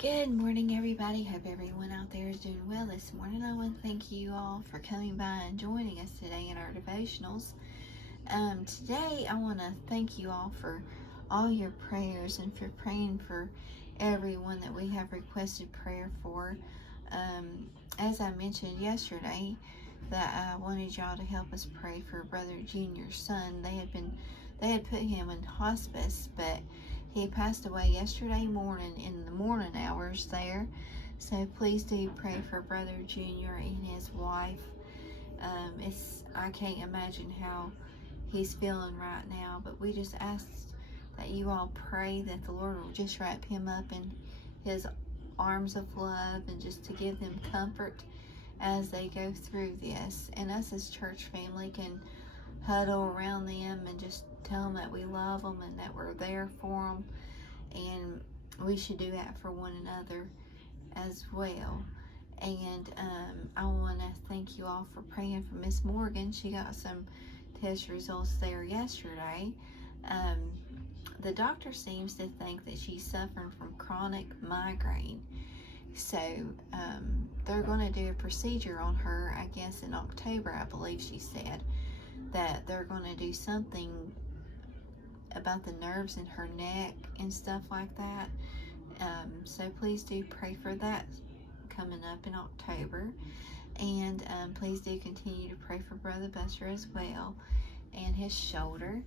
Good morning, everybody. Hope everyone out there is doing well this morning. I want to thank you all for coming by and joining us today in our devotionals. Today, I want to thank you all for all your prayers and for praying for everyone that we have requested prayer for. As I mentioned yesterday, that I wanted y'all to help us pray for Brother Junior's son. They had put him in hospice, but he passed away yesterday morning in the morning hours there. So please do pray for Brother Junior and his wife. I can't imagine how he's feeling right now, but we just ask that you all pray that the Lord will just wrap him up in his arms of love and just to give them comfort as they go through this. And us as church family can huddle around them and just tell them that we love them and that we're there for them, and we should do that for one another as well. And I want to thank you all for praying for Miss Morgan. She got some test results there yesterday. The doctor seems to think that she's suffering from chronic migraine. So they're going to do a procedure on her, I guess in October, I believe she said, that they're going to do something about the nerves in her neck and stuff like that. So please do pray for that coming up in October. And please do continue to pray for Brother Buster as well and his shoulder.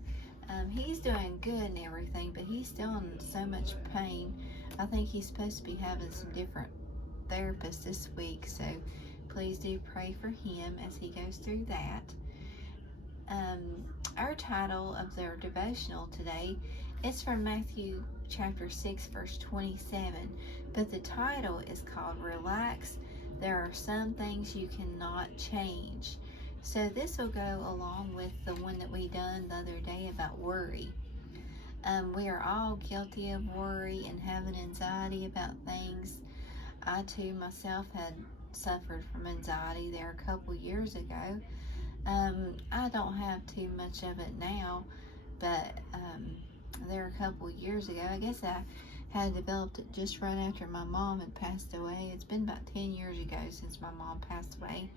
He's doing good and everything, but he's still in so much pain. I think he's supposed to be having some different therapists this week, so please do pray for him as he goes through that. Our title of their devotional today is from Matthew chapter 6 verse 27, but the title is called Relax. There are some things you cannot change. So this will go along with the one that we done the other day about worry. We are all guilty of worry and having anxiety about things. I too myself had suffered from anxiety there a couple years ago. I don't have too much of it now, but there a couple years ago, I guess I had developed it just right after my mom had passed away. It's been about 10 years ago since my mom passed away.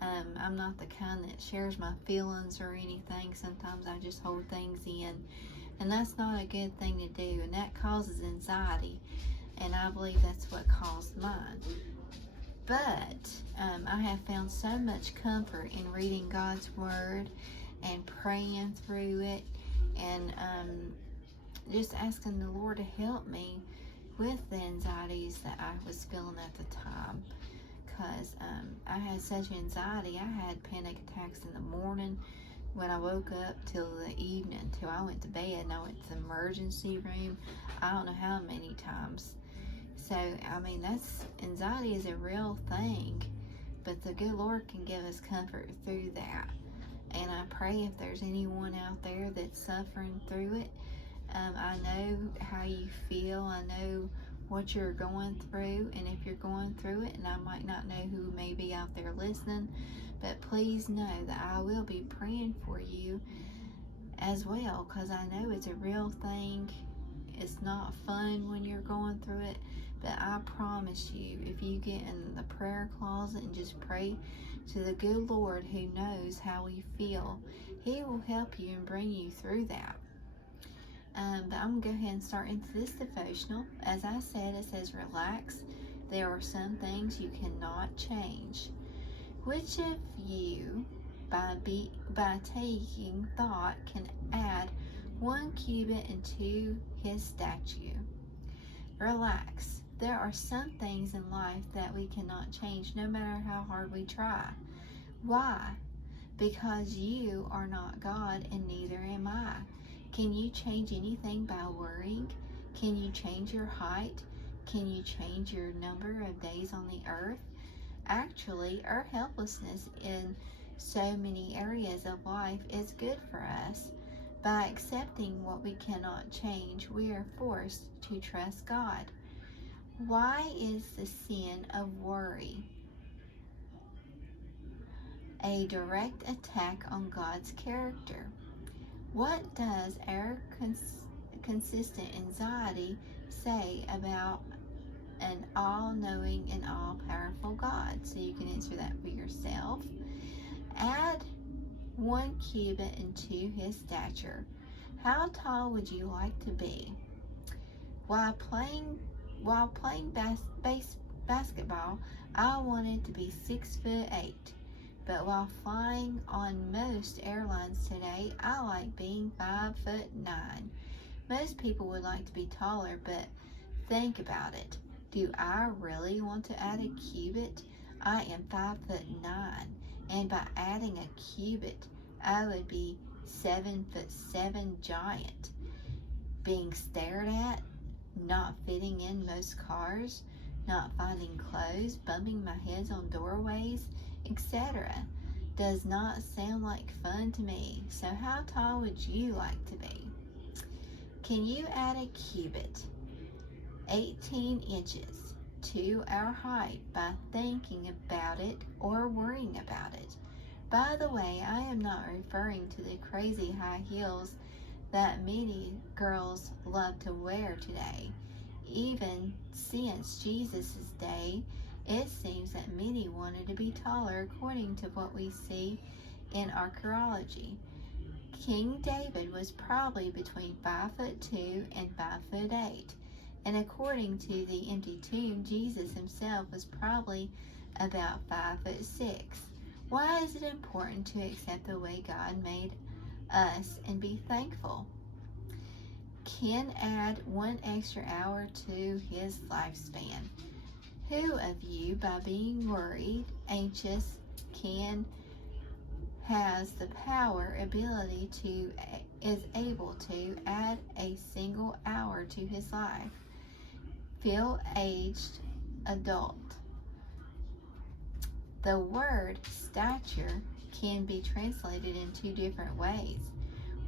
I'm not the kind that shares my feelings or anything. Sometimes I just hold things in, and that's not a good thing to do, and that causes anxiety, and I believe that's what caused mine. But I have found so much comfort in reading God's Word and praying through it, and just asking the Lord to help me with the anxieties that I was feeling at the time. Because I had such anxiety, I had panic attacks in the morning when I woke up till the evening, till I went to bed, and I went to the emergency room I don't know how many times. So, I mean, anxiety is a real thing, but the good Lord can give us comfort through that. And I pray if there's anyone out there that's suffering through it, I know how you feel. I know what you're going through, and if you're going through it, and I might not know who may be out there listening, but please know that I will be praying for you as well, because I know it's a real thing. It's not fun when you're going through it, but I promise you, if you get in the prayer closet and just pray to the good Lord who knows how we feel, He will help you and bring you through that. But I'm going to go ahead and start into this devotional. As I said, it says, relax. There are some things you cannot change. Which of you, by taking thought, can add 1 cubit into his statue? Relax. There are some things in life that we cannot change, no matter how hard we try. Why? Because you are not God, and neither am I. Can you change anything by worrying? Can you change your height? Can you change your number of days on the earth? Actually, our helplessness in so many areas of life is good for us. By accepting what we cannot change, we are forced to trust God. Why is the sin of worry a direct attack on God's character? What does our consistent anxiety say about an all-knowing and all-powerful God? So you can answer that for yourself. Add 1 cubit into his stature. How tall would you like to be? While playing basketball, I wanted to be 6'8". But while flying on most airlines today, I like being 5'9". Most people would like to be taller, but think about it. Do I really want to add a cubit? I am 5'9", and by adding a cubit, I would be 7'7" giant. Being stared at, not fitting in most cars, not finding clothes, bumping my heads on doorways, etc. does not sound like fun to me. So how tall would you like to be? Can you add a cubit, 18 inches, to our height by thinking about it or worrying about it? By the way, I am not referring to the crazy high heels that many girls love to wear today. Even since Jesus' day, it seems that many wanted to be taller according to what we see in archaeology. King David was probably between 5'2" and 5'8", and according to the empty tomb, Jesus himself was probably about 5'6". Why is it important to accept the way God made us and be thankful? Can add 1 extra hour to his lifespan. Who of you, by being worried, anxious, has the ability is able to add a single hour to his life? Feel aged adult. The word stature can be translated in 2 different ways.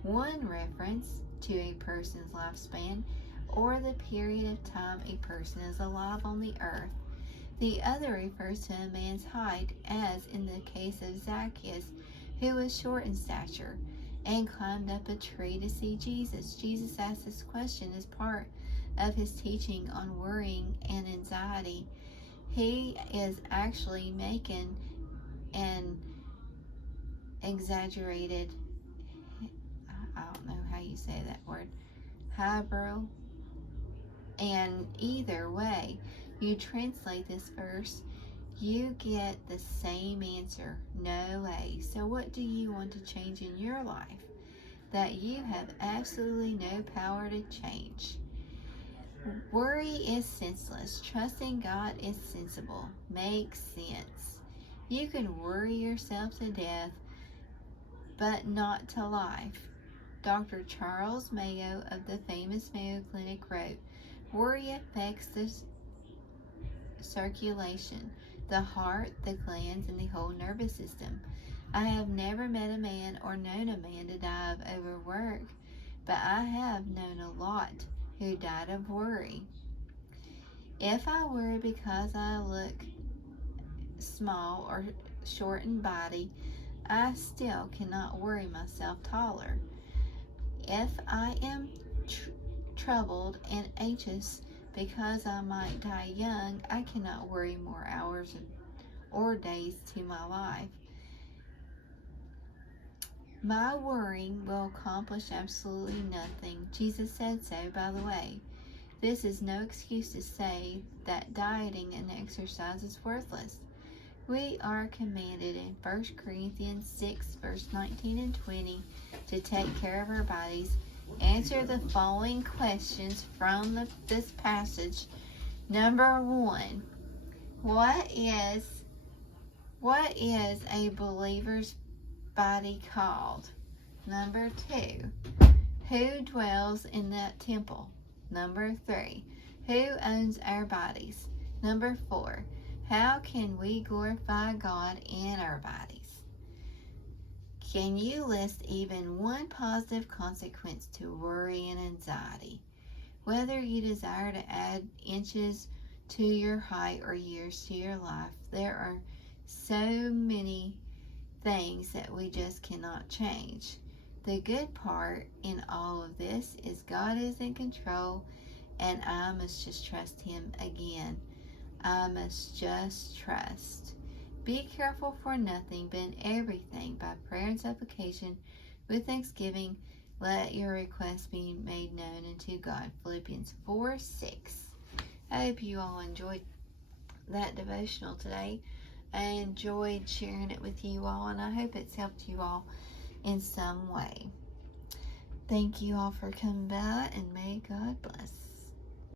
One reference to a person's lifespan or the period of time a person is alive on the earth. The other refers to a man's height, as in the case of Zacchaeus, who was short in stature and climbed up a tree to see Jesus. Jesus asked this question as part of his teaching on worrying and anxiety. He is actually making an exaggerated, I don't know how you say that word, hyperbole. And either way you translate this verse, you get the same answer: no way. So what do you want to change in your life that you have absolutely no power to change? Worry is senseless. Trusting God is sensible. Makes sense. You can worry yourself to death, but not to life. Dr. Charles Mayo of the famous Mayo Clinic wrote, worry affects the circulation, the heart, the glands, and the whole nervous system. I have never met a man or known a man to die of overwork, but I have known a lot who died of worry. If I worry because I look small or short in body, I still cannot worry myself taller. If I am troubled and anxious because I might die young, I cannot worry more hours or days to my life. My worrying will accomplish absolutely nothing. Jesus said so, by the way. This is no excuse to say that dieting and exercise is worthless. We are commanded in 1 Corinthians 6, verse 19 and 20 to take care of our bodies. Answer the following questions from this passage. Number 1, what is a believer's body called? Number 2, who dwells in that temple? Number 3, who owns our bodies? Number 4, how can we glorify God in our bodies? Can you list even one positive consequence to worry and anxiety? Whether you desire to add inches to your height or years to your life, there are so many things that we just cannot change. The good part in all of this is God is in control, and I must just trust Him again. I must just trust. Be careful for nothing, but in everything, by prayer and supplication, with thanksgiving, let your requests be made known unto God. Philippians 4:6. I hope you all enjoyed that devotional today. I enjoyed sharing it with you all, and I hope it's helped you all in some way. Thank you all for coming by, and may God bless.